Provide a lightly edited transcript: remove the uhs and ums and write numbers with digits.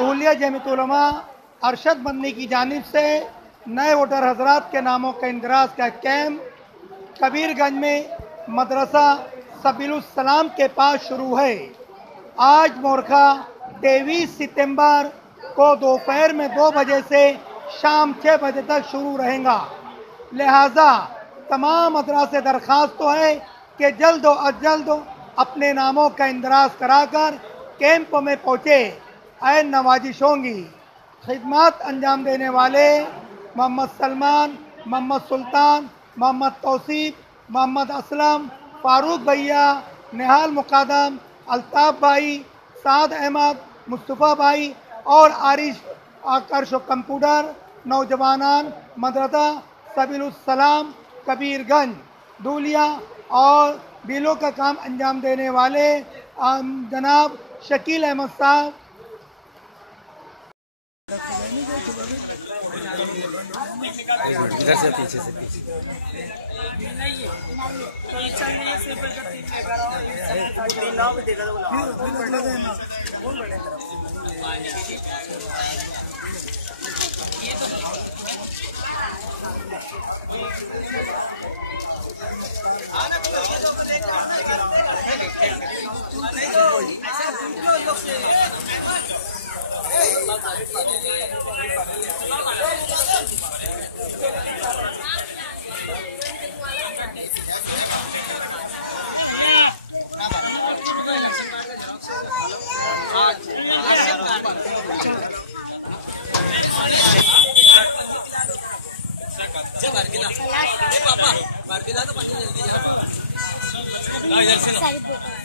धूलिया जमीयत उलमा अरशद बंदी की जानिब से नए वोटर हजरात के नामों का इंदराज का कैंप कबीरगंज में मदरसा सबीलुस्सलाम के पास शुरू है। आज मोरखा 23 सितंबर को दोपहर में 2 बजे से शाम 6 बजे तक शुरू रहेगा। लिहाजा तमाम मदरसा से दरख्वास्त तो है कि जल्द अज जल्द अपने नामों का इंदराज कराकर कैंप में पहुँचे। ऐन नवाजिश होंगी। खिदमत अंजाम देने वाले मोहम्मद सलमान, मोहम्मद सुल्तान, मोहम्मद तौसीफ, मोहम्मद असलम, फारूक भैया, निहाल मुकादम, अल्ताफ़ भाई, साद अहमद, मुस्तफ़ा भाई और आरिश आकर्ष कंप्यूटर नौजवानान मदरसा सबीलुस्सलाम कबीरगंज धूलिया और बिलों का काम अंजाम देने वाले जनाब शकील अहमद साहब। इधर से पीछे से पापा तो